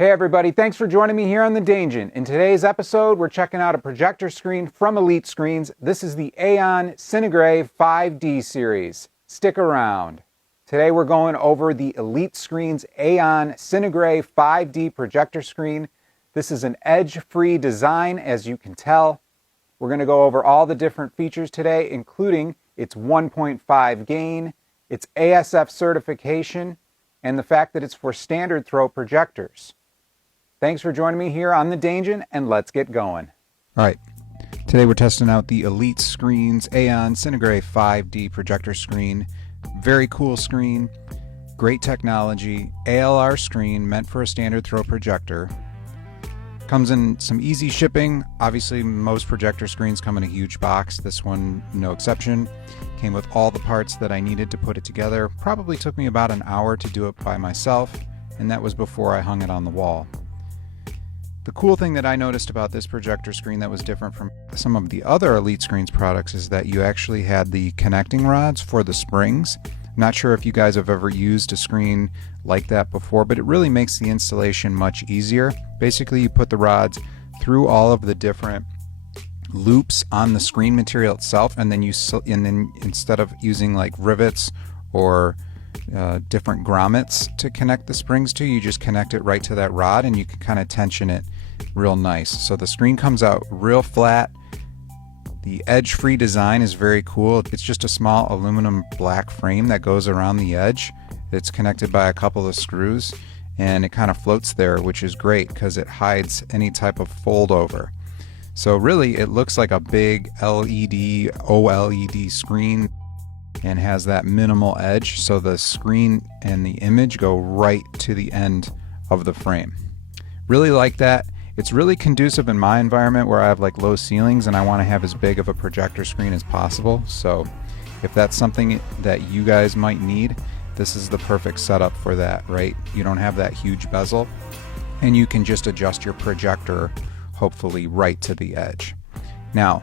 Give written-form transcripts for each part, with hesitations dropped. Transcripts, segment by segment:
Hey everybody, thanks for joining me here on The Dangent. In today's episode, we're checking out a projector screen from Elite Screens. This is the AEON CineGrey 5D series. Stick around. Today we're going over the Elite Screens AEON CineGrey 5D projector screen. This is an edge-free design, as you can tell. We're going to go over all the different features today, including its 1.5 gain, its ASF certification, and the fact that it's for standard throw projectors. Thanks for joining me here on The Dangent, and let's get going. All right, today we're testing out the Elite Screens AEON CineGrey 5D projector screen. Very cool screen, great technology, ALR screen meant for a standard throw projector. Comes in some easy shipping. Obviously, most projector screens come in a huge box. This one, no exception. Came with all the parts that I needed to put it together. Probably took me about an hour to do it by myself, and that was before I hung it on the wall. The cool thing that I noticed about this projector screen that was different from some of the other Elite Screens products is that you actually had the connecting rods for the springs. I'm not sure if you guys have ever used a screen like that before, but it really makes the installation much easier. Basically, you put the rods through all of the different loops on the screen material itself, and then instead of using like rivets or different grommets to connect the springs to, you just connect it right to that rod, and you can kind of tension it real nice. So the screen comes out real flat. The edge-free design is very cool. It's just a small aluminum black frame that goes around the edge. It's connected by a couple of screws, and it kind of floats there, which is great because it hides any type of fold over. So really, it looks like a big LED, OLED screen and has that minimal edge, so the screen and the image go right to the end of the frame. Really like that. It's really conducive in my environment where I have like low ceilings and I want to have as big of a projector screen as possible. So if that's something that you guys might need, this is the perfect setup for that, right? You don't have that huge bezel, and you can just adjust your projector hopefully right to the edge. Now,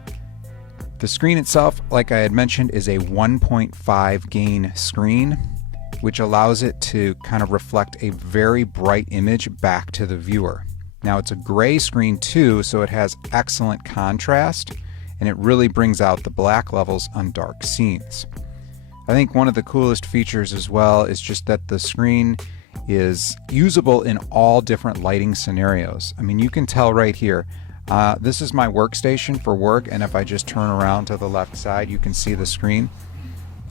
the screen itself, like I had mentioned, is a 1.5 gain screen, which allows it to kind of reflect a very bright image back to the viewer. Now, it's a gray screen too, so it has excellent contrast, and it really brings out the black levels on dark scenes. I think one of the coolest features as well is just that the screen is usable in all different lighting scenarios. I mean, you can tell right here, this is my workstation for work, and if I just turn around to the left side, you can see the screen.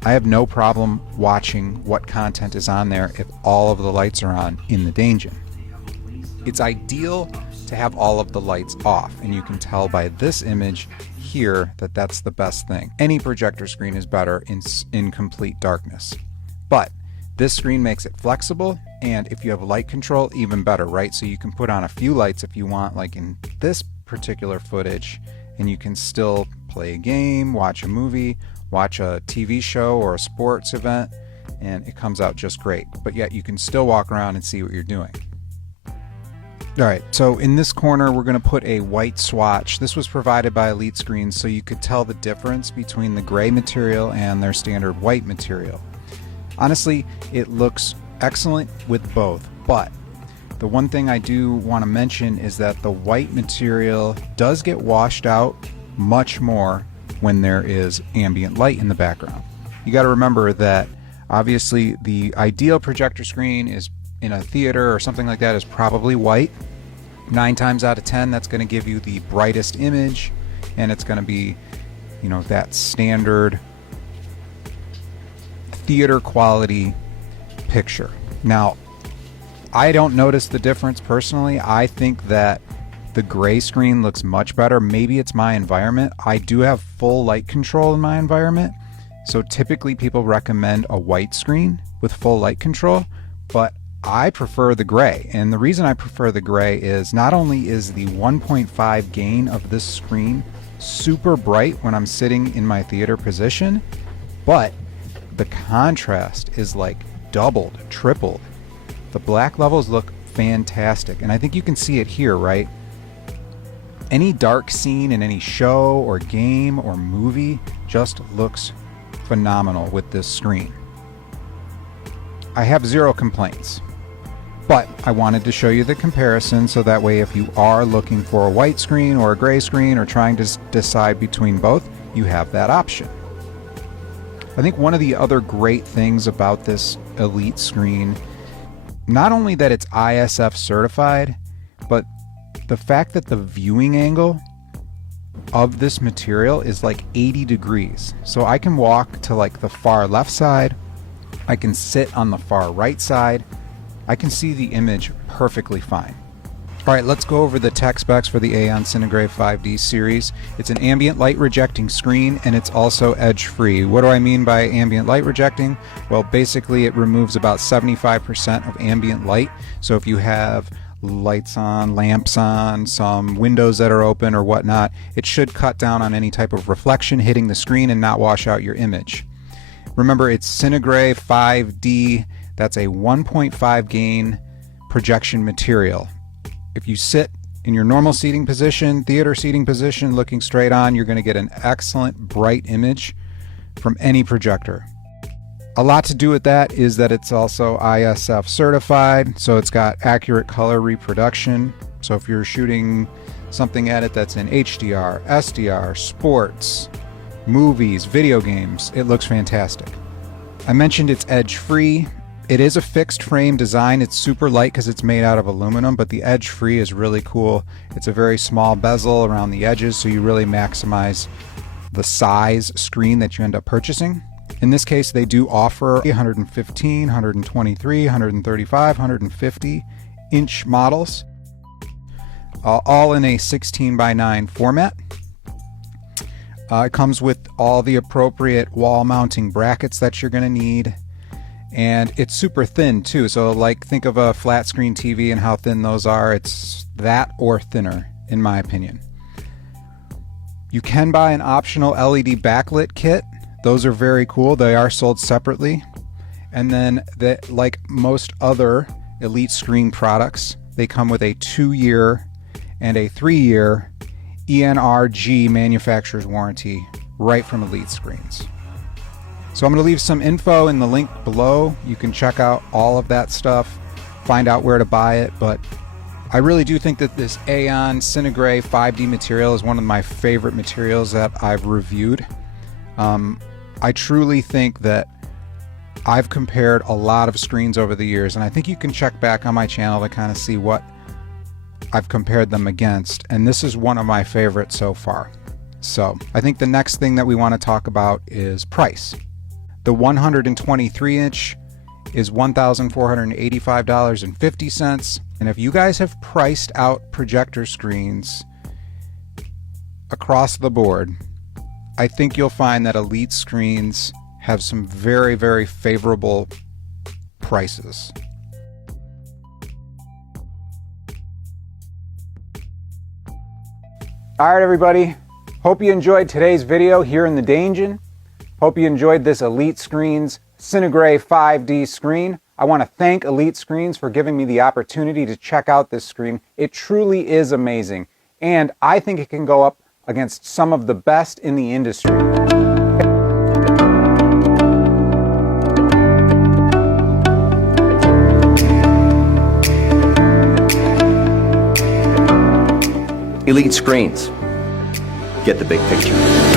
I have no problem watching what content is on there if all of the lights are on in the Dangent. It's ideal to have all of the lights off, and you can tell by this image here that that's the best thing. Any projector screen is better in complete darkness, but this screen makes it flexible, and if you have light control, even better, right? So you can put on a few lights if you want, like in this particular footage, and you can still play a game, watch a movie, watch a TV show or a sports event, and it comes out just great. But yet you can still walk around and see what you're doing. All right, so in this corner we're going to put a white swatch. This was provided by Elite Screens so you could tell the difference between the gray material and their standard white material. Honestly, it looks excellent with both, but the one thing I do want to mention is that the white material does get washed out much more when there is ambient light in the background. You got to remember that obviously the ideal projector screen is in a theater or something like that is probably white. 9 times out of 10, that's going to give you the brightest image, and it's going to be, you know, that standard theater quality picture. Now, I don't notice the difference personally. I think that the gray screen looks much better. Maybe it's my environment. I do have full light control in my environment, so typically people recommend a white screen with full light control, but I prefer the gray. And the reason I prefer the gray is not only is the 1.5 gain of this screen super bright when I'm sitting in my theater position, but the contrast is like doubled, tripled. The black levels look fantastic, and I think you can see it here, right? Any dark scene in any show or game or movie just looks phenomenal with this screen. I have zero complaints. But I wanted to show you the comparison so that way if you are looking for a white screen or a gray screen or trying to decide between both, you have that option. I think one of the other great things about this Elite screen, not only that it's ISF certified, but the fact that the viewing angle of this material is like 80 degrees. So I can walk to like the far left side, I can sit on the far right side, I can see the image perfectly fine. All right, let's go over the tech specs for the AEON CineGrey 5D series. It's an ambient light rejecting screen and it's also edge free. What do I mean by ambient light rejecting? Well, basically it removes about 75% of ambient light. So if you have lights on, lamps on, some windows that are open or whatnot, it should cut down on any type of reflection hitting the screen and not wash out your image. Remember, it's CineGrey 5D. That's a 1.5 gain projection material. If you sit in your normal seating position, theater seating position, looking straight on, you're going to get an excellent bright image from any projector. A lot to do with that is that it's also ISF certified, so it's got accurate color reproduction. So if you're shooting something at it that's in HDR, SDR, sports, movies, video games, it looks fantastic. I mentioned it's edge free. It is a fixed frame design. It's super light because it's made out of aluminum, but the edge free is really cool. It's a very small bezel around the edges, so you really maximize the size screen that you end up purchasing. In this case, they do offer 115, 123, 135, 150 inch models, all in a 16:9 format. It comes with all the appropriate wall mounting brackets that you're going to need. And it's super thin too, so like think of a flat screen TV and how thin those are. It's that or thinner in my opinion. You can buy an optional LED backlit kit. Those are very cool. They are sold separately. And then like most other Elite screen products, they come with a 2-year and a 3-year ENRG manufacturer's warranty right from Elite screens. So I'm going to leave some info in the link below. You can check out all of that stuff, find out where to buy it, but I really do think that this AEON CineGrey 5D material is one of my favorite materials that I've reviewed. I truly think that I've compared a lot of screens over the years, and I think you can check back on my channel to kind of see what I've compared them against, and this is one of my favorites so far. So I think the next thing that we want to talk about is price. The 123 inch is $1,485.50. And if you guys have priced out projector screens across the board, I think you'll find that Elite screens have some very, very favorable prices. All right, everybody. Hope you enjoyed today's video here in the Danger. Hope you enjoyed this Elite Screens CineGrey 5D screen. I want to thank Elite Screens for giving me the opportunity to check out this screen. It truly is amazing, and I think it can go up against some of the best in the industry. Elite Screens. Get the big picture.